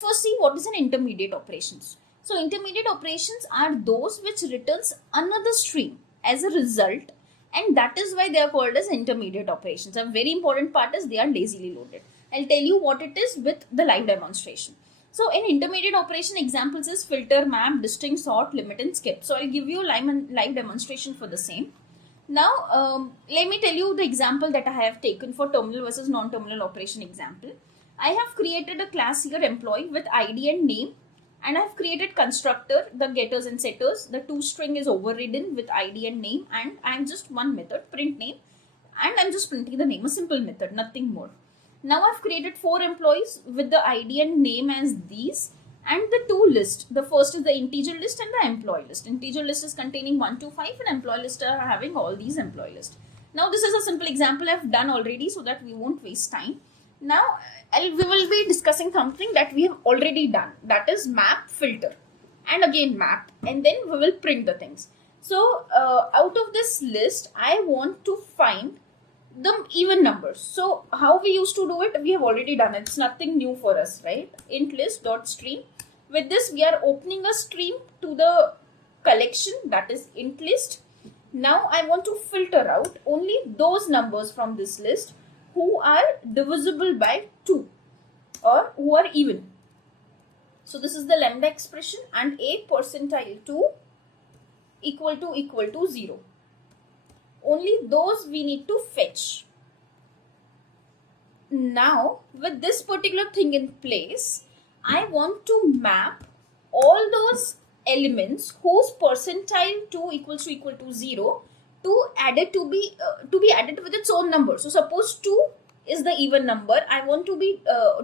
First, see what is an intermediate operations. So intermediate operations are those which returns another stream as a result, and that is why they are called as intermediate operations. A very important part is they are lazily loaded. I'll tell you what it is with the live demonstration. So in intermediate operation, examples is filter, map, distinct, sort, limit, and skip. So I'll give you live demonstration for the same. Now let me tell you the example that I have taken for terminal versus non-terminal operation example. I have created a class here employee with ID and name, and I have created constructor, the getters and setters. The toString is overridden with ID and name, and I am just one method, print name, and I'm just printing the name, a simple method, nothing more. Now I've created 4 employees with the ID and name as these, and the 2 list. The first is the integer list and the employee list. Integer list is containing 1 to 5, and employee list are having all these employee list. Now this is a simple example I've done already so that we won't waste time. Now we will be discussing something that we have already done, that is map, filter, and again map, and then we will print the things. So out of this list I want to find the even numbers. So how we used to do it, we have already done it. It's nothing new for us, right? Int list dot stream. With this we are opening a stream to the collection, that is int list. Now I want to filter out only those numbers from this list who are divisible by 2 or who are even. So this is the lambda expression, and a percentile 2 equal to 0. Only those we need to fetch. Now with this particular thing in place, I want to map all those elements whose percentile 2 equals to 0 to be added with its own number. So suppose 2 is the even number. I want to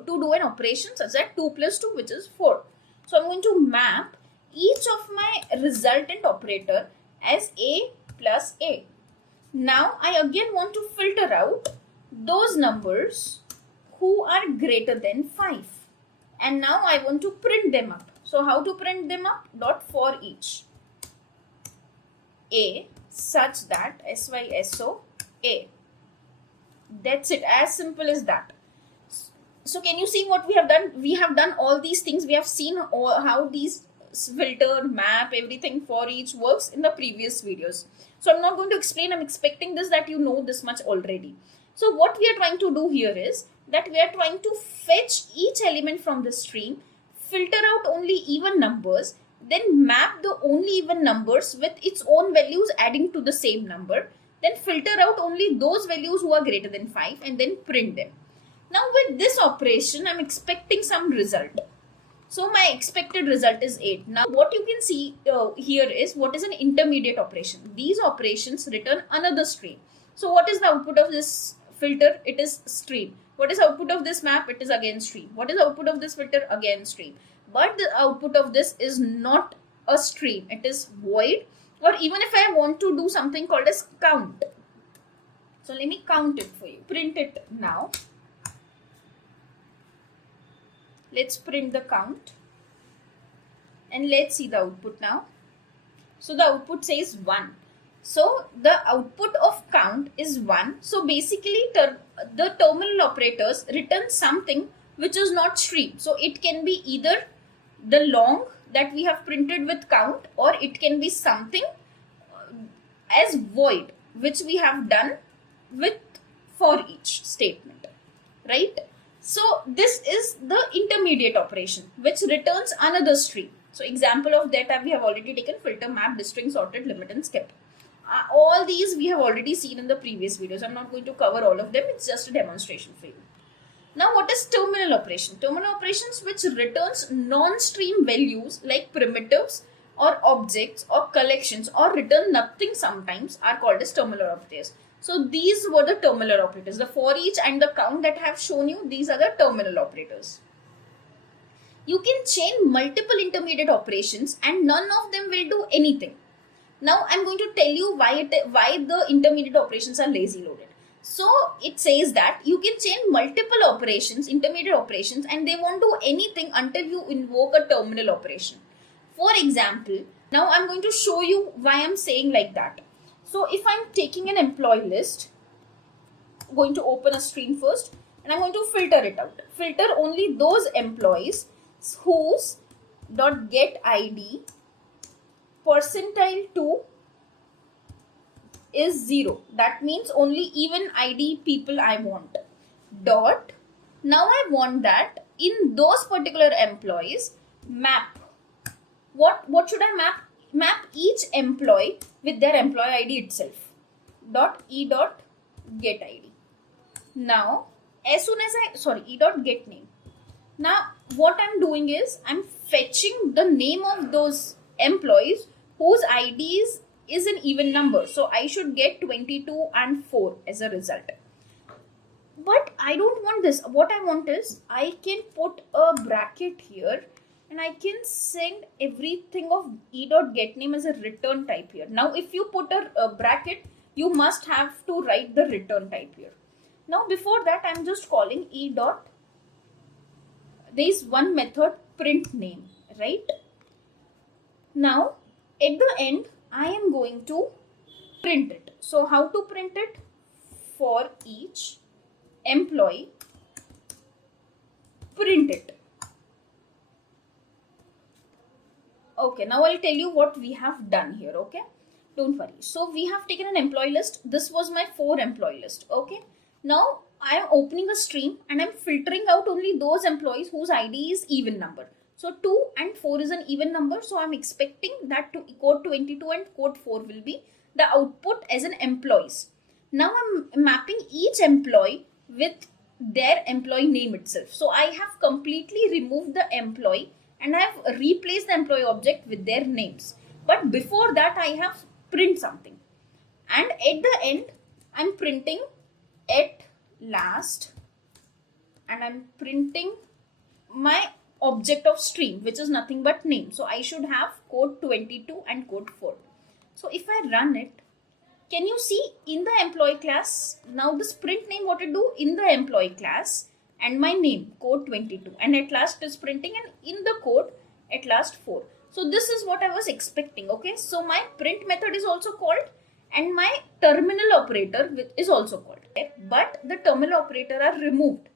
do an operation such that 2 plus 2, which is 4. So I'm going to map each of my resultant operator as a plus a. Now I again want to filter out those numbers who are greater than 5, and now I want to print them up. So how to print them up? Dot for each a such that SYSO A. That's it, as simple as that. So can you see what we have done? We have done all these things. We have seen how these filter, map, everything for each works in the previous videos. So I'm not going to explain. I'm expecting this that you know this much already. So what we are trying to do here is that we are trying to fetch each element from the stream, filter out only even numbers, then map the only even numbers with its own values adding to the same number, then filter out only those values who are greater than 5, and then print them. Now with this operation, I'm expecting some result. So my expected result is 8. Now what you can see here is what is an intermediate operation. These operations return another stream. So what is the output of this filter? It is stream. What is output of this map? It is again stream. What is output of this filter? Again stream. But the output of this is not a stream. It is void. Or even if I want to do something called as count. So let me count it for you. Print it now. Let's print the count. And let's see the output now. So the output says 1. So the output of count is 1. So basically the terminal operators return something which is not stream. So it can be either the long that we have printed with count, or it can be something as void which we have done with for each statement, right? So this is the intermediate operation which returns another stream. So example of that we have already taken: filter, map, distinct, sorted, limit, and skip. All these we have already seen in the previous videos. I'm not going to cover all of them. It's just a demonstration for you. Now what is terminal operation? Terminal operations which returns non-stream values like primitives or objects or collections, or return nothing sometimes, are called as terminal operators. So these were the terminal operators. The for each and the count that I have shown you, these are the terminal operators. You can chain multiple intermediate operations and none of them will do anything. Now I'm going to tell you why the intermediate operations are lazy loaded. So it says that you can chain multiple operations, intermediate operations, and they won't do anything until you invoke a terminal operation. For example, now I'm going to show you why I'm saying like that. So if I'm taking an employee list, I'm going to open a stream first, and I'm going to filter it out. Filter only those employees whose dot get id percentile 2 is 0. That means only even id people I want. Dot, now I want that in those particular employees, map. What should I map? Map each employee with their employee id itself. Dot e dot get id. Now as soon as e dot get name. Now what I'm doing is I'm fetching the name of those employees whose IDs is an even number. So I should get 22 and 4 as a result. But I don't want this. What I want is I can put a bracket here and I can send everything of e dot get name as a return type here. Now if you put a bracket, you must have to write the return type here. Now before that I'm just calling e dot, there is one method print name, right? Now at the end I am going to print it. So how to print it? For each employee, print it. Okay, now I'll tell you what we have done here, okay? Don't worry. So we have taken an employee list. This was my 4 employee list, okay? Now I am opening a stream and I'm filtering out only those employees whose ID is even number. So 2 and 4 is an even number. So I'm expecting that code 22 and code 4 will be the output as an employees. Now I'm mapping each employee with their employee name itself. So I have completely removed the employee and I have replaced the employee object with their names. But before that I have print something. And at the end I'm printing at last and I'm printing my object of stream, which is nothing but name. So I should have code 22 and code 4. So if I run it, can you see in the employee class, now this print name what it do in the employee class and my name code 22 and at last is printing and in the code at last 4. So this is what I was expecting. Okay, so my print method is also called and my terminal operator is also called, but the terminal operator are removed.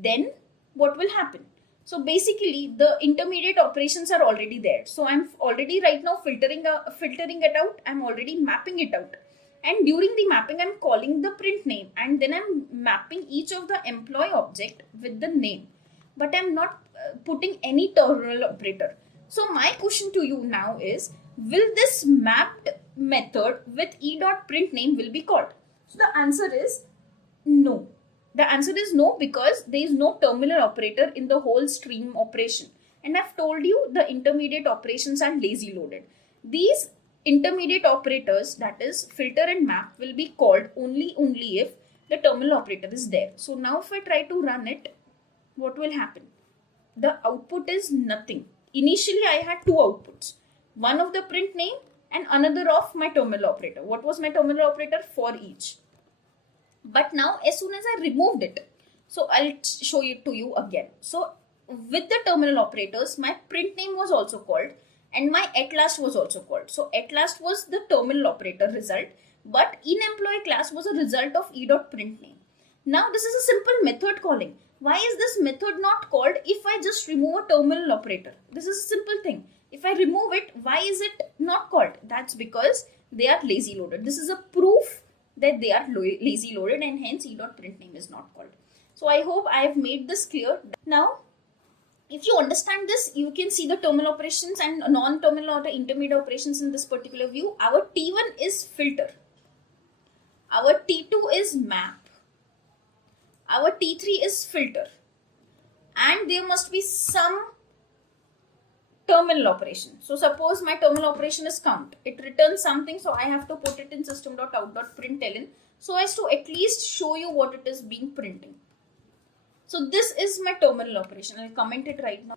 Then what will happen? So basically the intermediate operations are already there. So I'm already right now filtering it out. I'm already mapping it out. And during the mapping, I'm calling the print name and then I'm mapping each of the employee object with the name. But I'm not putting any terminal operator. So my question to you now is, will this mapped method with e.print name will be called? So the answer is no. The answer is no, because there is no terminal operator in the whole stream operation. And I've told you the intermediate operations are lazy loaded. These intermediate operators, that is filter and map, will be called only if the terminal operator is there. So now if I try to run it, what will happen? The output is nothing. Initially I had 2 outputs. One of the print name and another of my terminal operator. What was my terminal operator? For each. But now as soon as I removed it, so I'll show it to you again. So with the terminal operators, my print name was also called and my at last was also called. So at last was the terminal operator result, but in employee class was a result of e.print name. Now this is a simple method calling. Why is this method not called if I just remove a terminal operator? This is a simple thing. If I remove it, why is it not called? That's because they are lazy loaded. This is a proof that they are lazy loaded and hence e.print name is not called. So I hope I have made this clear. Now, if you understand this, you can see the terminal operations and non-terminal or the intermediate operations in this particular view. Our T1 is filter. Our T2 is map. Our T3 is filter. And there must be some terminal operation. So suppose my terminal operation is count. It returns something, so I have to put it in system.out.println so as to at least show you what it is being printing. So this is my terminal operation. I'll comment it right now.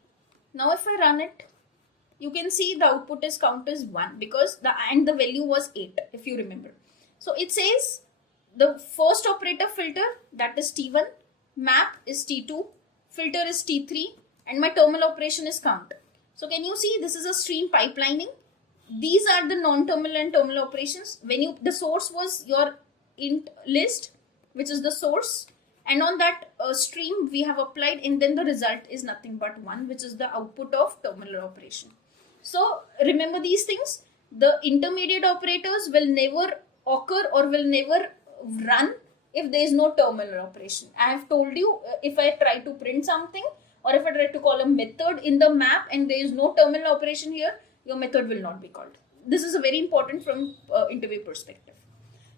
Now if I run it, you can see the output is count is 1 because the value was 8 if you remember. So it says the first operator filter, that is T1, map is T2, filter is T3 and my terminal operation is count. So can you see this is a stream pipelining? These are the non-terminal and terminal operations. When the source was your int list, which is the source, and on that stream we have applied, and then the result is nothing but 1, which is the output of terminal operation. So remember these things. The intermediate operators will never occur or will never run if there is no terminal operation. I have told you, if I try to print something or if I try to call a method in the map and there is no terminal operation here, your method will not be called. This is a very important from interview perspective.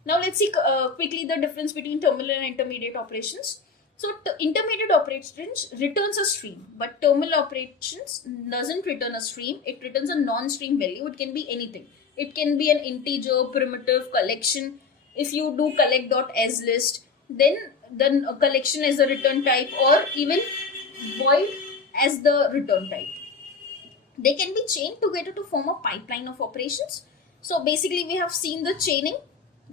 Now let's see quickly the difference between terminal and intermediate operations. So intermediate operations returns a stream, but terminal operations doesn't return a stream. It returns a non-stream value. It can be anything. It can be an integer, primitive, collection. If you do collect.asList, then the collection as a return type, or even void as the return type. They can be chained together to form a pipeline of operations. So basically we have seen the chaining,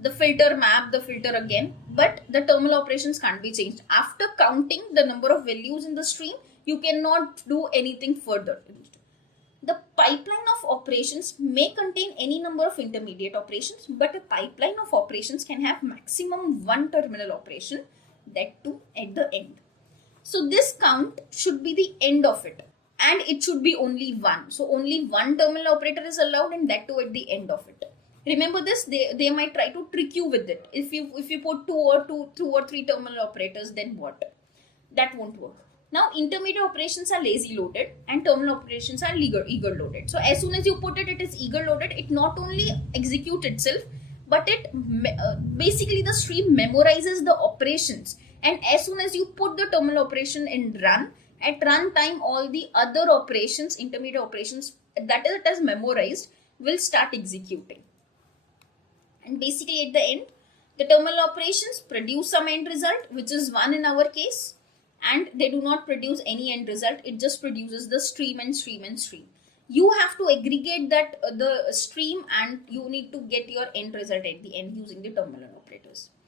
the filter map, the filter again, but the terminal operations can't be changed. After counting the number of values in the stream, you cannot do anything further. The pipeline of operations may contain any number of intermediate operations, but a pipeline of operations can have maximum one terminal operation, that too at the end. So this count should be the end of it, and it should be only one. So only one terminal operator is allowed, and that too at the end of it. Remember this, they might try to trick you with it. If you put two or three terminal operators, then what? That won't work. Now intermediate operations are lazy loaded and terminal operations are eager loaded. So as soon as you put it, it is eager loaded. It not only executes itself, but it basically the stream memorizes the operations, and as soon as you put the terminal operation in run, at run time all the other operations, intermediate operations that it has memorized, will start executing. And basically at the end, the terminal operations produce some end result, which is 1 in our case, and they do not produce any end result. It just produces the stream and stream and stream. You have to aggregate that the stream, and you need to get your end result at the end using the terminal operators.